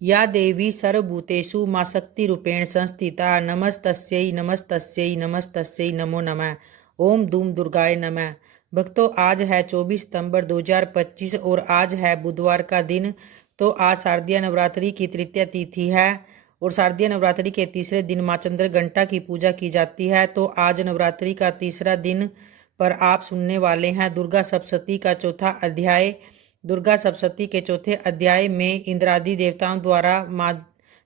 या देवी सर्वभूतेषु मां शक्तिरूपेण संस्थिता नमस्तस्यै नमस्तस्यै नमस्तस्यै नमो नमः। ओम धूम दुर्गाय नमः। भक्तों, आज है 24 सितंबर 2025 और आज है बुधवार का दिन। तो आज शारदीय नवरात्रि की तृतीया तिथि है और शारदीय नवरात्रि के तीसरे दिन मां चंद्र घंटा की पूजा की जाती है। तो आज नवरात्रि का तीसरा दिन पर आप सुनने वाले हैं दुर्गा सप्तशती का चौथा अध्याय। दुर्गा सप्तशती के चौथे अध्याय में इंद्रादि देवताओं द्वारा माँ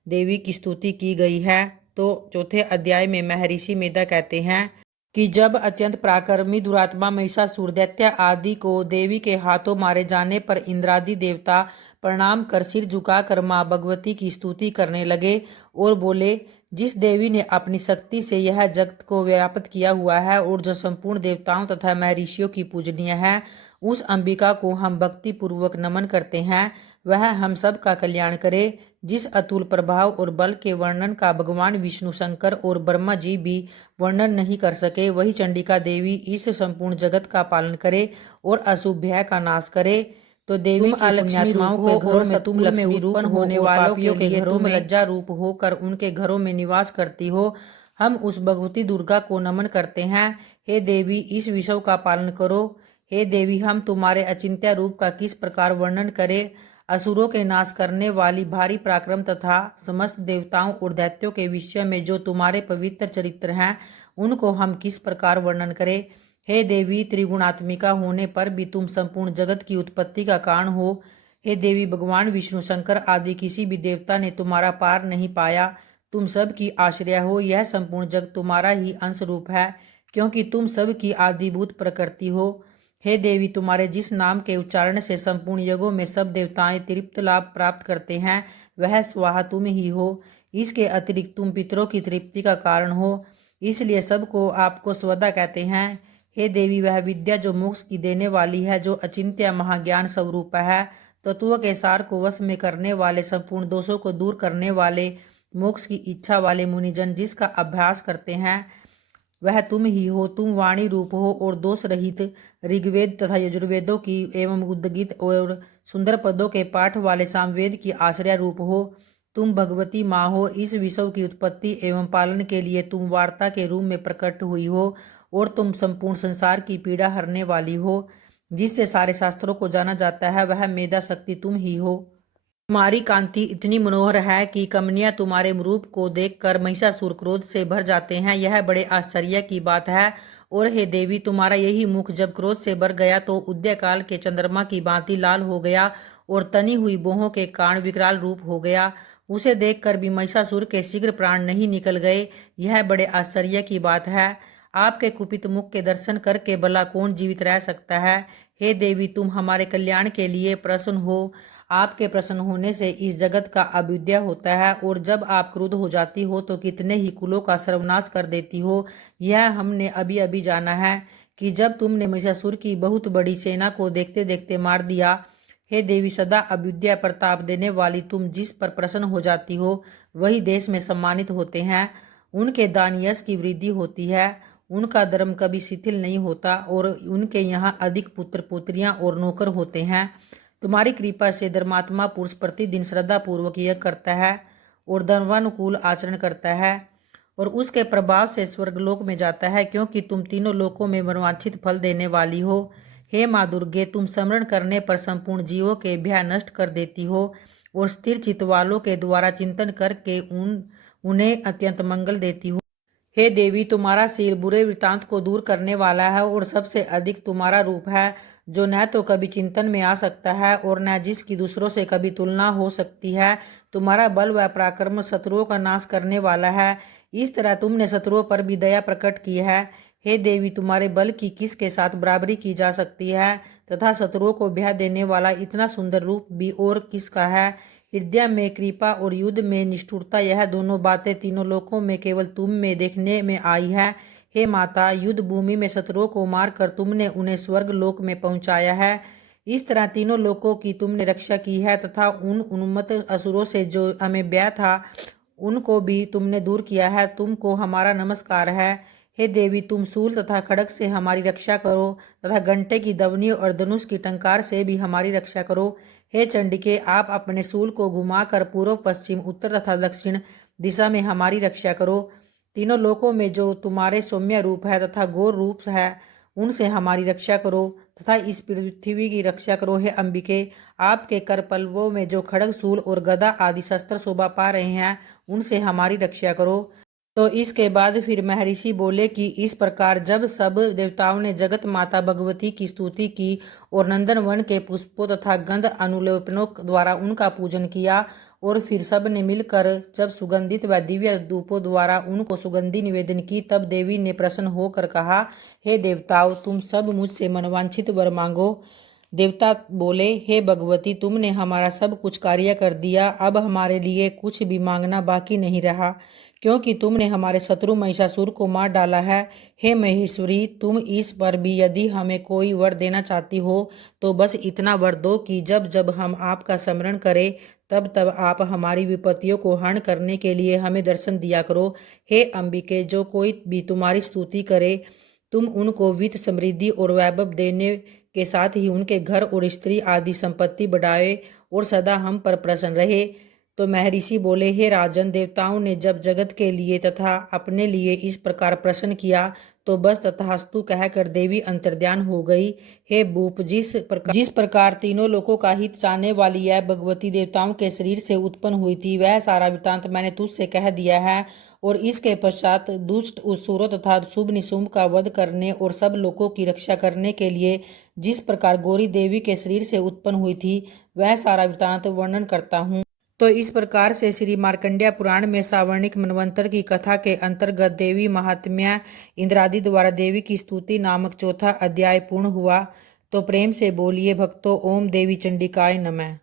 देवी की स्तुति की गई है। तो चौथे अध्याय में महर्षि मेधा कहते हैं कि जब अत्यंत पराक्रमी दुरात्मा महिषासुर दैत्य आदि को देवी के हाथों मारे जाने पर इंद्रादि देवता प्रणाम कर सिर झुकाकर मां भगवती की स्तुति करने लगे और बोले, जिस देवी ने अपनी शक्ति से यह जगत को व्याप्त किया हुआ है और जो संपूर्ण देवताओं तथा महर्षियों की पूजनीय है, उस अंबिका को हम भक्ति पूर्वक नमन करते हैं। वह हम सब का कल्याण करे। जिस अतुल प्रभाव और बल के वर्णन का भगवान विष्णु, शंकर और ब्रह्मा जी भी वर्णन नहीं कर सके, वही चंडिका देवी इस संपूर्ण जगत का पालन करे और अशुभ भय का नाश करे। तो देवी की पुण्यात्माओं के घरों में तुम लक्ष्मी उत्पन्न होने वालों के घरों में लज्जा रूप होकर उनके घरों में निवास करती हो। हम उस भगवती दुर्गा को नमन करते हैं। हे देवी, इस विषय का पालन करो। हे देवी, हम तुम्हारे अचिंत्य रूप का किस प्रकार वर्णन करें। असुरों के नाश करने वाली भारी पराक्रम तथा समस्त देवताओं और दैत्यों के विषय में जो तुम्हारे पवित्र चरित्र हैं, उनको हम किस प्रकार वर्णन करें। हे देवी, त्रिगुणात्मिका होने पर भी तुम संपूर्ण जगत की उत्पत्ति का कारण हो। हे देवी, भगवान विष्णु, शंकर आदि किसी भी देवता ने तुम्हारा पार नहीं पाया। तुम सब की आश्रय हो। यह संपूर्ण जगत तुम्हारा ही अंश रूप है, क्योंकि तुम सब की आदिभूत प्रकृति हो। हे देवी, तुम्हारे जिस नाम के उच्चारण से संपूर्ण युगों में सब देवताएं तृप्त लाभ प्राप्त करते हैं, वह स्वाहा तुम ही हो। इसके अतिरिक्त तुम पितरों की तृप्ति का कारण हो, इसलिए सबको आपको स्वदा कहते हैं। हे देवी, वह विद्या जो मोक्ष की देने वाली है, जो अचिंत्य महाज्ञान स्वरूप है, तत्वों के सार को वश में करने वाले, संपूर्ण दोषों को दूर करने वाले, मोक्ष की इच्छा वाले मुनिजन जिसका अभ्यास करते हैं, वह तुम ही हो। तुम वाणी रूप हो और दोष रहित ऋग्वेद तथा यजुर्वेदों की एवं उद्गीत और सुंदर पदों के पाठ वाले सामवेद की आश्रय रूप हो। तुम भगवती माँ हो। इस विश्व की उत्पत्ति एवं पालन के लिए तुम वार्ता के रूप में प्रकट हुई हो और तुम संपूर्ण संसार की पीड़ा हरने वाली हो। जिससे सारे शास्त्रों को जाना जाता है, वह मेधा शक्ति तुम ही हो। तुम्हारी कांति इतनी मनोहर है कि कमनियां तुम्हारे रूप को देखकर महिषासुर क्रोध से भर जाते हैं। यह बड़े आश्चर्य की बात है। और हे देवी, तुम्हारा यही मुख जब क्रोध से भर गया तो उदय काल के चंद्रमा की भांति लाल हो गया और तनी हुई बोहों के कारण विकराल रूप हो गया। उसे देखकर भी महिषासुर के शीघ्र प्राण नहीं निकल गए। यह बड़े आश्चर्य की बात है। आपके कुपित मुख के दर्शन करके भला कौन जीवित रह सकता है। हे देवी, तुम हमारे कल्याण के लिए प्रसन्न हो। आपके प्रसन्न होने से इस जगत का अभ्युदय होता है और जब आप क्रुद्ध हो जाती हो तो कितने ही कुलों का सर्वनाश कर देती हो। यह हमने अभी अभी जाना है कि जब तुमने महिषासुर की बहुत बड़ी सेना को देखते देखते मार दिया। हे देवी, सदा अभ्युदय प्रताप देने वाली तुम जिस पर प्रसन्न हो जाती हो, वही देश में सम्मानित होते हैं। उनके दान यश की वृद्धि होती है। उनका धर्म कभी शिथिल नहीं होता और उनके यहाँ अधिक पुत्र पुत्रियां और नौकर होते हैं। तुम्हारी कृपा से धर्मात्मा पुरुष प्रतिदिन श्रद्धा पूर्वक यज्ञ करता है और धर्मानुकूल आचरण करता है और उसके प्रभाव से स्वर्गलोक में जाता है, क्योंकि तुम तीनों लोकों में मनोवांछित फल देने वाली हो। हे माँ दुर्गे, तुम स्मरण करने पर संपूर्ण जीवों के भय नष्ट कर देती हो और स्थिर चित्त वालों के द्वारा चिंतन करके उन्हें अत्यंत मंगल देती हो। हे देवी, तुम्हारा शील बुरे वृत्तांत को दूर करने वाला है और सबसे अधिक तुम्हारा रूप है, जो न तो कभी चिंतन में आ सकता है और न जिसकी दूसरों से कभी तुलना हो सकती है। तुम्हारा बल व पराक्रम शत्रुओं का नाश करने वाला है। इस तरह तुमने शत्रुओं पर भी दया प्रकट की है। हे देवी, तुम्हारे बल की किसके साथ बराबरी की जा सकती है तथा शत्रुओं को भय देने वाला इतना सुंदर रूप भी और किसका है। हृदय में कृपा और युद्ध में निष्ठुरता, यह दोनों बातें तीनों लोकों में केवल तुम में देखने में आई है। हे माता, युद्ध भूमि में शत्रुओं को मारकर तुमने उन्हें स्वर्ग लोक में पहुंचाया है। इस तरह तीनों लोकों की तुमने रक्षा की है तथा उन उन्मत्त असुरों से जो हमें भय था, उनको भी तुमने दूर किया है। तुमको हमारा नमस्कार है। हे देवी तुम शूल तथा खड्ग से हमारी रक्षा करो तथा घंटे की दवनी और धनुष की टंकार से भी हमारी रक्षा करो। हे चंडिके आप अपने शूल को घुमाकर पूर्व पश्चिम उत्तर तथा दक्षिण दिशा में हमारी रक्षा करो। तीनों लोकों में जो तुम्हारे सौम्य रूप है तथा घोर रूप है उनसे हमारी रक्षा करो तथा इस पृथ्वी की रक्षा करो। हे अंबिके आपके कर पल्लवों में जो खड्ग शूल और गदा आदि शस्त्र शोभा पा रहे हैं उनसे हमारी रक्षा करो। तो इसके बाद फिर महर्षि बोले कि इस प्रकार जब सब देवताओं ने जगत माता भगवती की स्तुति की और नंदन वन के पुष्पों तथा गंध अनुलेपनों द्वारा उनका पूजन किया और फिर सब ने मिलकर जब सुगंधित व दिव्य धूपों द्वारा उनको सुगंधि निवेदन की, तब देवी ने प्रसन्न होकर कहा, हे देवताओं तुम सब मुझसे मनवांछित वर मांगो। देवता बोले, हे भगवती तुमने हमारा सब कुछ कार्य कर दिया, अब हमारे लिए कुछ भी मांगना बाकी नहीं रहा, क्योंकि तुमने हमारे शत्रु महिषासुर को मार डाला है। हे महेश्वरी तुम इस पर भी यदि हमें कोई वर देना चाहती हो तो बस इतना वर दो कि जब जब हम आपका स्मरण करें तब तब आप हमारी विपत्तियों को हरण करने के लिए हमें दर्शन दिया करो। हे अंबिके जो कोई भी तुम्हारी स्तुति करे तुम उनको वित्त समृद्धि और वैभव देने के साथ ही उनके घर और स्त्री आदि संपत्ति बढ़ाए और सदा हम पर प्रसन्न रहे। तो महर्षि बोले, हे राजन देवताओं ने जब जगत के लिए तथा अपने लिए इस प्रकार प्रश्न किया तो बस तथास्तु कहकर देवी अंतर्ध्यान हो गई। हे भूप जिस प्रकार तीनों लोकों का हित चाहने वाली यह भगवती देवताओं के शरीर से उत्पन्न हुई थी वह सारा वृतांत मैंने तुझसे कह दिया है। और इसके पश्चात दुष्ट असुरों तथा शुभ निशुंभ का वध करने और सब लोगों की रक्षा करने के लिए जिस प्रकार गौरी देवी के शरीर से उत्पन्न हुई थी वह सारा वृतांत वर्णन करता हूँ। तो इस प्रकार से श्री मार्कंडेय पुराण में सावर्णिक मनवंतर की कथा के अंतर्गत देवी महात्म्य इंद्रादि द्वारा देवी की स्तुति नामक चौथा अध्याय पूर्ण हुआ। तो प्रेम से बोलिए भक्तों, ओम देवी चंडिकाय नमः।